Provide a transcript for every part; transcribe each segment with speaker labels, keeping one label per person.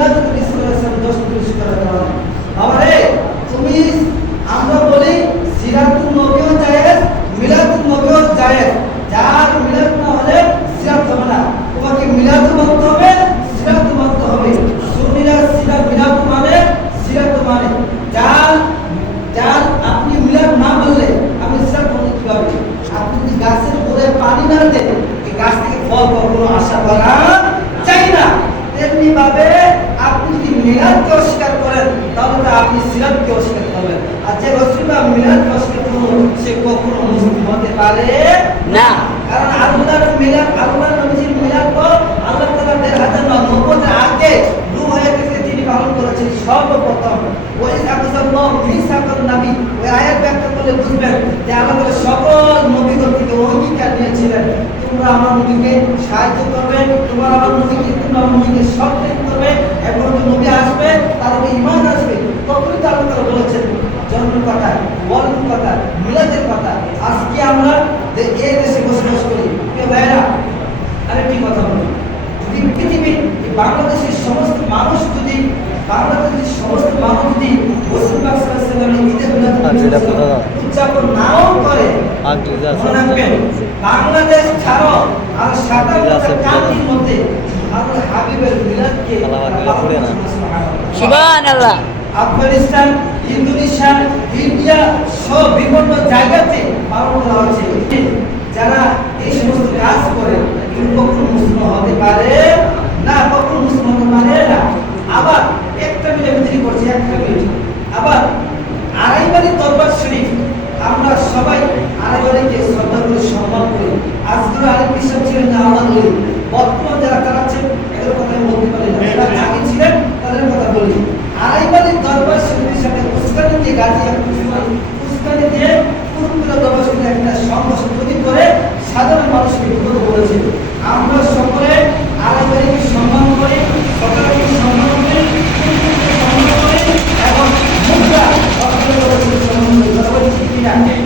Speaker 1: দোষ পুরস্কার করার কারণে। আমারে তুমি, আমরা বলি সিরাতুল নবীও জায়েজ, মিলাদুল নবীও জায়েজ। যার মিলাদ না হলে সিরাত হবে না। তোমাকে মিলাদুল মানতে হবে সিরাতুল মানতে হবে। সুন্নিরা সিরাত মিলাদ মানে সিরাত মানে। যার যার আপনি মিলাদ না মানলে আপনি সিরাত মানতে কীভাবে আপনি যদি গাছের গোড়ায় পানি না দেন, এই গাছ থেকে ফল কখনো আশা করা চাই না তেমনি ভাবে আপনি যদি মিলাদকে অস্বীকার করেন তাহলে আপনি সিরাতকে অস্বীকার করবেন। আর যে রসুলটা মিলাদকে অস্বীকার করল সে কখনো মুসলিম হতে পারে
Speaker 2: না।
Speaker 1: কারণ আল্লাহর মিলাদ আল্লাহর নবীজির মিলাদ তো আল্লাহ তাআলা দেড় হাজার নব্বই আগে নূহ থেকে তিনি পালন করেছেন সর্বপ্রথম। ওই সাকাল্লাহ মিসাকাল নবী ওই আয়াত ব্যাখ্যা করলে বুঝবেন যে তাআলা সকল নবীগণ থেকে অঙ্গীকার নিয়েছিলেন। তোমরা আমার নবীকে সাহায্য করবে তোমরা আমার নবীকে তোমরা নবীকে সম্মান করবে এবং যখন নবী আসবে তার উপরে ঈমান আসবে তখনই তো আল্লাহ তাআলা বলেছেন জন্মের কথা বলের কথা মিলাদের কথা আজকে আমরা যে এই দেশে বসবাস করি ভাইরা আরেকটি কথা বলি যদি পৃথিবীর বাংলাদেশের সমস্ত মানুষ যদি বাংলাদেশের সমস্ত মানুষ যদি মিলাদুন
Speaker 3: আচ্ছা?
Speaker 1: উদযাপন নাও করে রাখবেন বাংলাদেশ ছাড়াও আর সাতান্ন
Speaker 3: ঠিক
Speaker 1: মধ্যে আমরা হাবিবের মিলাদকে
Speaker 3: আল্লাহ।
Speaker 2: সুবহানাল্লাহ
Speaker 1: আফগানিস্তান, ইন্দোনেশিয়া, ইন্ডিয়া সব বিভিন্ন জায়গাতে পালন করা হচ্ছে। যারা এই সমস্ত কাজ করে কখনো মুসলিম হতে পারে না। গাজী উসমানী যে পূর্ণ গবেষণা একটা সংঘর্ষ তৈরি করে সাধারণ মানুষকে উন্নত করেছিল আমরা সকলে আলাদাকে সম্মান করি সরকারকে সম্মান করি সম্মান করি এবং মুদ্রা অর্থনীতি সম্মান করি।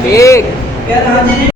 Speaker 1: ঠিক।